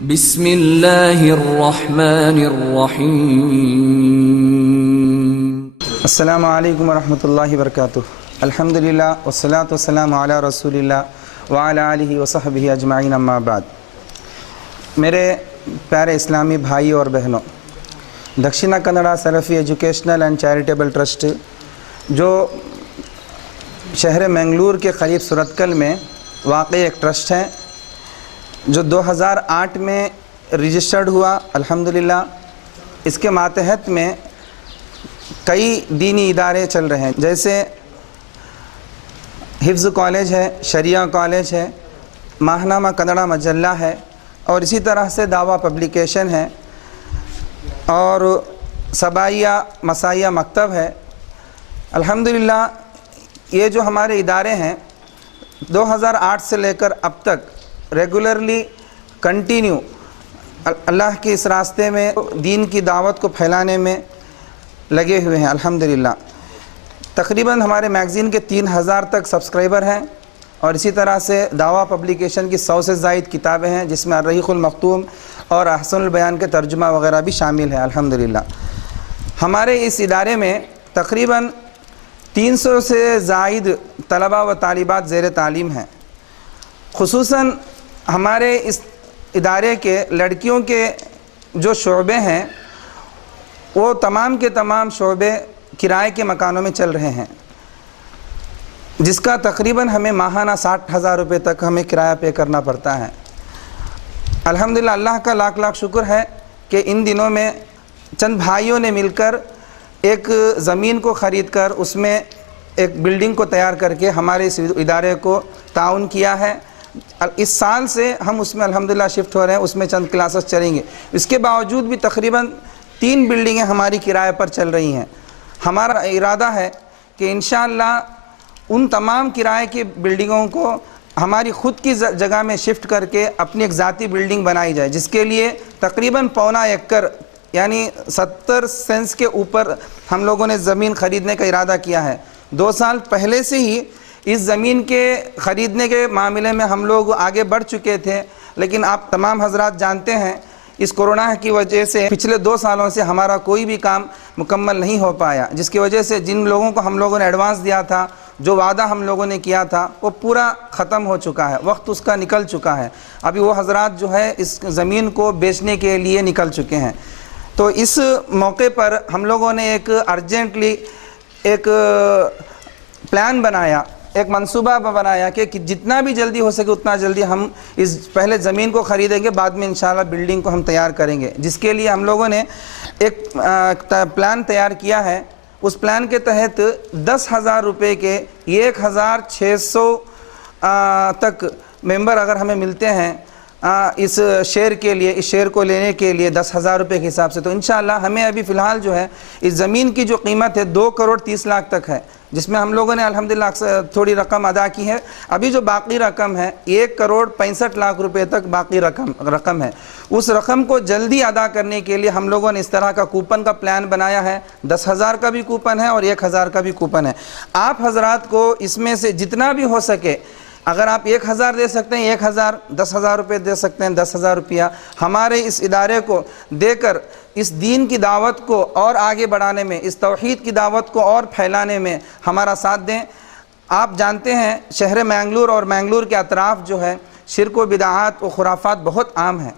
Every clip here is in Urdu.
بسم اللہ الرحمن الرحیم۔ السلام علیکم ورحمۃ اللہ وبرکاتہ۔ الحمدللہ والصلاة والسلام علی رسول اللہ وعلی آلہ وصحبہ اجمعین، اما بعد۔ میرے پیارے اسلامی بھائی اور بہنوں، دکشینہ کنڑا سرفی ایجوکیشنل اینڈ چیریٹیبل ٹرسٹ جو شہر منگلور کے قریب سورتکل میں واقع ایک ٹرسٹ ہے، جو 2008 میں رجسٹرڈ ہوا الحمدللہ۔ اس کے ماتحت میں کئی دینی ادارے چل رہے ہیں، جیسے حفظ کالج ہے، شریعہ کالج ہے، ماہنامہ کنڑا مجلہ ہے، اور اسی طرح سے دعویٰ پبلیکیشن ہے، اور سبائیہ مسائیہ مکتب ہے۔ الحمدللہ یہ جو ہمارے ادارے ہیں 2008 سے لے کر اب تک ریگولرلی کنٹینیو اللہ کے اس راستے میں دین کی دعوت کو پھیلانے میں لگے ہوئے ہیں الحمدللہ۔ تقریباً ہمارے میگزین کے 3000 تک سبسکرائبر ہیں، اور اسی طرح سے دعویٰ پبلیکیشن کی 100 سے زائد کتابیں ہیں، جس میں الرحیق المختوم اور احسن البیان کے ترجمہ وغیرہ بھی شامل ہیں الحمدللہ۔ ہمارے اس ادارے میں تقریباً 300 سے زائد طلباء و طالبات زیر تعلیم ہیں۔ خصوصاً ہمارے اس ادارے کے لڑکیوں کے جو شعبے ہیں وہ تمام کے تمام شعبے کرائے کے مکانوں میں چل رہے ہیں، جس کا تقریباً ہمیں ماہانہ 60,000 روپے تک ہمیں کرایہ پے کرنا پڑتا ہے۔ الحمدللہ اللہ کا لاکھ لاکھ شکر ہے کہ ان دنوں میں چند بھائیوں نے مل کر ایک زمین کو خرید کر اس میں ایک بلڈنگ کو تیار کر کے ہمارے اس ادارے کو تعاون کیا ہے۔ اس سال سے ہم اس میں الحمدللہ شفٹ ہو رہے ہیں، اس میں چند کلاسز چلیں گے۔ اس کے باوجود بھی تقریباً 3 بلڈنگیں ہماری کرائے پر چل رہی ہیں۔ ہمارا ارادہ ہے کہ انشاءاللہ ان تمام کرائے کی بلڈنگوں کو ہماری خود کی جگہ میں شفٹ کر کے اپنی ایک ذاتی بلڈنگ بنائی جائے، جس کے لیے تقریباً 1.25 ایکڑ یعنی 70 سینٹس کے اوپر ہم لوگوں نے زمین خریدنے کا ارادہ کیا ہے۔ 2 سال پہلے سے ہی اس زمین کے خریدنے کے معاملے میں ہم لوگ آگے بڑھ چکے تھے، لیکن آپ تمام حضرات جانتے ہیں اس کورونا کی وجہ سے پچھلے 2 سالوں سے ہمارا کوئی بھی کام مکمل نہیں ہو پایا، جس کی وجہ سے جن لوگوں کو ہم لوگوں نے ایڈوانس دیا تھا، جو وعدہ ہم لوگوں نے کیا تھا، وہ پورا ختم ہو چکا ہے، وقت اس کا نکل چکا ہے۔ ابھی وہ حضرات جو ہے اس زمین کو بیچنے کے لیے نکل چکے ہیں۔ تو اس موقع پر ہم لوگوں نے ایک ارجنٹلی ایک پلان بنایا، ایک منصوبہ بنایا کہ جتنا بھی جلدی ہو سکے اتنا جلدی ہم اس پہلے زمین کو خریدیں گے، بعد میں انشاءاللہ بلڈنگ کو ہم تیار کریں گے، جس کے لیے ہم لوگوں نے ایک پلان تیار کیا ہے۔ اس پلان کے تحت 10,000 روپے کے 1,600 تک ممبر اگر ہمیں ملتے ہیں اس شیئر کے لیے، اس شیئر کو لینے کے لیے 10,000 روپے کے حساب سے، تو انشاءاللہ ہمیں ابھی فی الحال جو ہے اس زمین کی جو قیمت ہے 2,30,00,000 تک ہے، جس میں ہم لوگوں نے الحمدللہ تھوڑی رقم ادا کی ہے۔ ابھی جو باقی رقم ہے 1,65,00,000 روپے تک باقی رقم ہے۔ اس رقم کو جلدی ادا کرنے کے لیے ہم لوگوں نے اس طرح کا کوپن کا پلان بنایا ہے۔ 10,000 کا بھی کوپن ہے اور 1,000 کا بھی کوپن ہے۔ آپ حضرات کو اس میں سے جتنا بھی ہو سکے، اگر آپ 1,000 دے سکتے ہیں 1,000، 10,000 روپے دے سکتے ہیں 10,000 روپیہ، ہمارے اس ادارے کو دے کر اس دین کی دعوت کو اور آگے بڑھانے میں، اس توحید کی دعوت کو اور پھیلانے میں ہمارا ساتھ دیں۔ آپ جانتے ہیں شہر منگلور اور منگلور کے اطراف جو ہے شرک و بدعات و خرافات بہت عام ہیں۔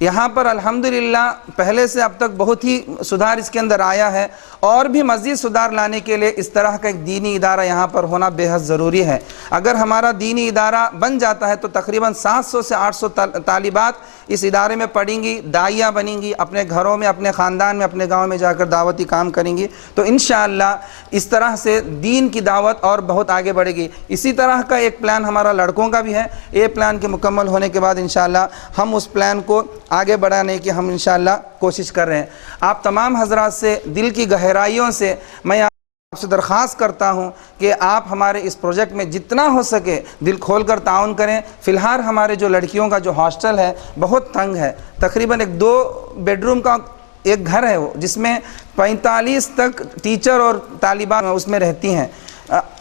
یہاں پر الحمدللہ پہلے سے اب تک بہت ہی سدھار اس کے اندر آیا ہے، اور بھی مزید سدھار لانے کے لیے اس طرح کا ایک دینی ادارہ یہاں پر ہونا بے حد ضروری ہے۔ اگر ہمارا دینی ادارہ بن جاتا ہے تو تقریباً 700 سے 800 طالبات اس ادارے میں پڑھیں گی، داعیہ بنیں گی، اپنے گھروں میں، اپنے خاندان میں، اپنے گاؤں میں جا کر دعوتی کام کریں گی، تو انشاءاللہ اس طرح سے دین کی دعوت اور بہت آگے بڑھے گی۔ اسی طرح کا ایک پلان ہمارا لڑکوں کا بھی ہے۔ یہ پلان کے مکمل ہونے کے بعد انشاءاللہ ہم اس پلان کو آگے بڑھانے کی ہم انشاءاللہ کوشش کر رہے ہیں۔ آپ تمام حضرات سے دل کی گہرائیوں سے میں آپ سے درخواست کرتا ہوں کہ آپ ہمارے اس پروجیکٹ میں جتنا ہو سکے دل کھول کر تعاون کریں۔ فی الحال ہمارے جو لڑکیوں کا جو ہاسٹل ہے بہت تنگ ہے، تقریباً ایک 2 بیڈروم کا ایک گھر ہے وہ، جس میں 45 تک ٹیچر اور طالبات اس میں رہتی ہیں،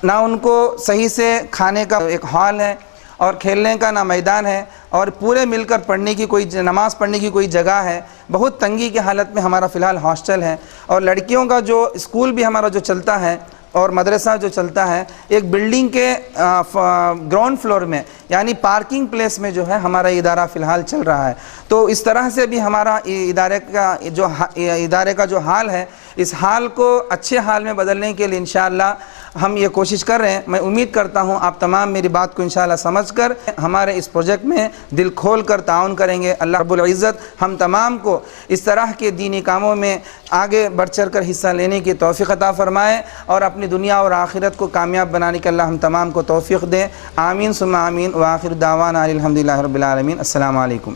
نہ ان کو صحیح سے کھانے کا ایک ہال ہے، اور کھیلنے کا نہ میدان ہے، اور پورے مل کر پڑھنے کی کوئی نماز پڑھنے کی کوئی جگہ ہے۔ بہت تنگی کی حالت میں ہمارا فی الحال ہاسٹل ہے، اور لڑکیوں کا جو اسکول بھی ہمارا جو چلتا ہے اور مدرسہ جو چلتا ہے، ایک بلڈنگ کے گراؤنڈ فلور میں، یعنی پارکنگ پلیس میں جو ہے ہمارا ادارہ فی الحال چل رہا ہے۔ تو اس طرح سے بھی ہمارا ادارے کا جو حال ہے، اس حال کو اچھے حال میں بدلنے کے لیے انشاءاللہ ہم یہ کوشش کر رہے ہیں۔ میں امید کرتا ہوں آپ تمام میری بات کو انشاءاللہ سمجھ کر ہمارے اس پروجیکٹ میں دل کھول کر تعاون کریں گے۔ اللہ رب العزت ہم تمام کو اس طرح کے دینی کاموں میں آگے بڑھ چڑھ کر حصہ لینے کی توفیق عطا فرمائے، اور اپنی دنیا اور آخرت کو کامیاب بنانے کے اللہ ہم تمام کو توفیق دے۔ آمین ثم آمین، وآخر دعوانا الحمدللہ رب العالمین۔ السلام علیکم۔